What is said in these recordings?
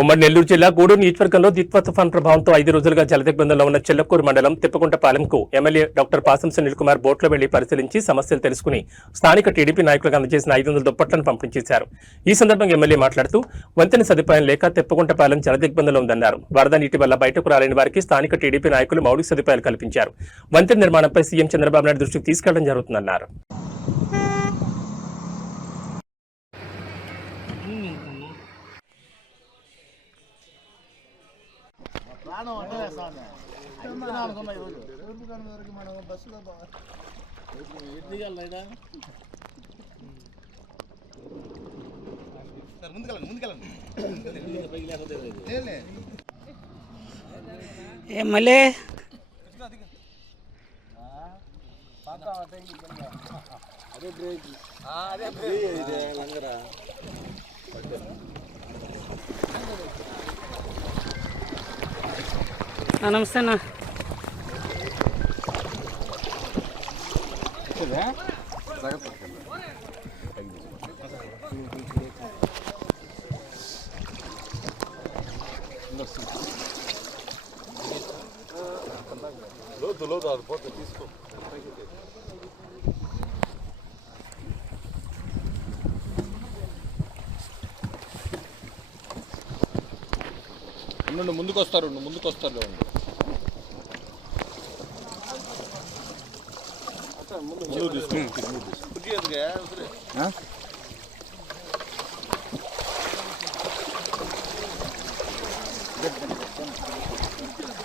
ఉమ్మడి నెల్లూరు జిల్లా గూడూరు నియోజకవర్గంలో దిత్వ తుఫాన్ ప్రభావంతో ఐదు రోజులుగా జలదిగ్బంధంలో ఉన్న చెల్లకూరు మండలం తిప్పకుంటపాలెంకు ఎమ్మెల్యే డాక్టర్ పాసం సునీల్ కుమార్ బోట్లో వెళ్ళి పరిశీలించి సమస్యలు తెలుసుకుని స్థానిక టీడీపీ నాయకులకు అందజేసిన ఐదు వందల దుప్పట్లను పంపిణీ చేశారు ఈ సందర్భంగా ఎమ్మెల్యే మాట్లాడుతూ వంతెన సదుపాయం లేక తిప్పకుంటపాలెం జలదిగ్బంధంలో ఉందన్నారు. వరద నీటి వల్ల బయటకు రాలేని వారికి స్థానిక టీడీపీ నాయకులు మౌలిక సదుపాయాలు కల్పించారు. వంతెన నిర్మాణంపై సీఎం చంద్రబాబు నాయుడు దృష్టికి తీసుకెళ్ళడం జరుగుతుందన్నారు. நானும் வந்து சாமி நானும் இருபது உறுப்புக்கான வரைக்கும் நான் பஸ்ஸில் போவேன் இட்லிகள் லைடா சார் முந்துக்கலாம் முந்துக்கலாம் எம்எல்ஏ பார்த்தா அட்டை அదే பிரேக் அదే பிரேக் இது லங்கரா ముందుకు వస్తారు ఉండు. ముందుకు వస్తారు కుర్చీ ఎదురుగా, వదిలే. వెంకటరమణ. సురేష్, రిపోర్ట్ తెచ్చి మాదే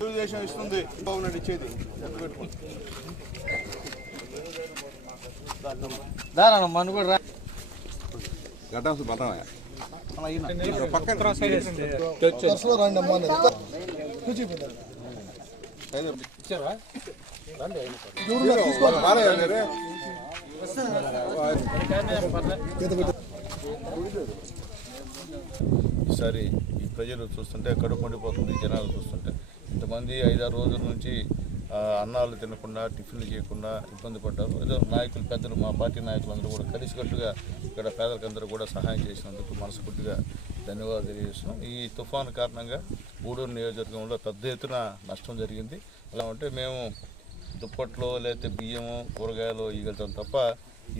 తెలుగుదేశం ఇస్తుంది బాబు నాయుడు ఇచ్చేది. పక్కన. ఈసారి ఈ ప్రజలు చూస్తుంటే కడుపు మండిపోతుంది జనాలు చూస్తుంటే ఇంతమంది ఐదారు రోజుల నుంచి అన్నాలు తినకుండా టిఫిన్లు చేయకుండా ఇబ్బంది పడ్డారు. ఏదో నాయకులు పెద్దలు మా పార్టీ నాయకులు అందరూ కూడా కలిసికట్టుగా ఇక్కడ పేదలకందరూ కూడా సహాయం చేసినందుకు మనస్ఫూర్తిగా ధన్యవాదాలు తెలియజేస్తున్నాం. ఈ తుఫాను కారణంగా గూడూరు నియోజకవర్గంలో పెద్ద ఎత్తున నష్టం జరిగింది. ఎలా ఉంటే మేము దుప్పట్లో లేకపోతే బియ్యము కూరగాయలు ఇగలుతాం తప్ప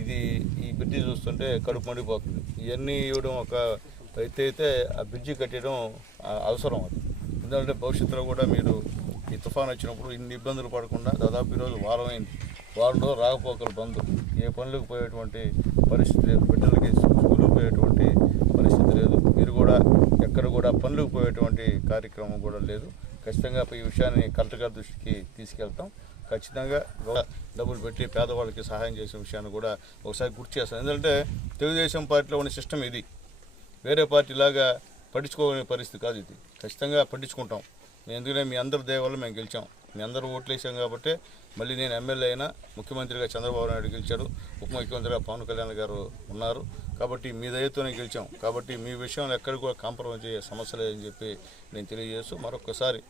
ఇది ఈ బ్రిడ్జి చూస్తుంటే కడుపు మండిపోతుంది. ఇవన్నీ ఇవ్వడం ఒక అయితే ఆ బ్రిడ్జి కట్టడం అవసరం అది. ఎందుకంటే భవిష్యత్తులో కూడా మీరు ఈ తుఫాన్ వచ్చినప్పుడు ఇన్ని ఇబ్బందులు పడకుండా దాదాపు ఈరోజు వారమైంది. వారంలో రాకపోకలు బంద్. ఏ పనులకు పోయేటువంటి పరిస్థితి లేదు. బిడ్డలకి స్కూల్కి పోయేటువంటి పరిస్థితి లేదు. మీరు కూడా ఎక్కడ కూడా పనులకు పోయేటువంటి కార్యక్రమం కూడా లేదు. ఖచ్చితంగా ఈ విషయాన్ని కలెక్టర్ గారి దృష్టికి తీసుకెళ్తాం. ఖచ్చితంగా డబ్బులు పెట్టి పేదవాళ్ళకి సహాయం చేసే విషయాన్ని కూడా ఒకసారి గుర్తు చేస్తాం. ఎందుకంటే తెలుగుదేశం పార్టీలో ఉన్న సిస్టమ్ ఇది. వేరే పార్టీ లాగా పట్టించుకోని పరిస్థితి కాదు ఇది. ఖచ్చితంగా పట్టించుకుంటాం. ఎందుకంటే మీ అందరి దయ వల్ల మేము గెలిచాం. మీ అందరూ ఓట్లు వేసాం కాబట్టి మళ్ళీ నేను ఎమ్మెల్యే అయినా ముఖ్యమంత్రిగా చంద్రబాబు నాయుడు గెలిచాడు. ఉప ముఖ్యమంత్రిగా పవన్ కళ్యాణ్ గారు ఉన్నారు. కాబట్టి మీ దయతోనే గెలిచాం. కాబట్టి మీ విషయంలో ఎక్కడ కూడా కాంప్రమైజ్ అయ్యే సమస్య లేదని చెప్పి నేను తెలియజేస్తూ మరొకసారి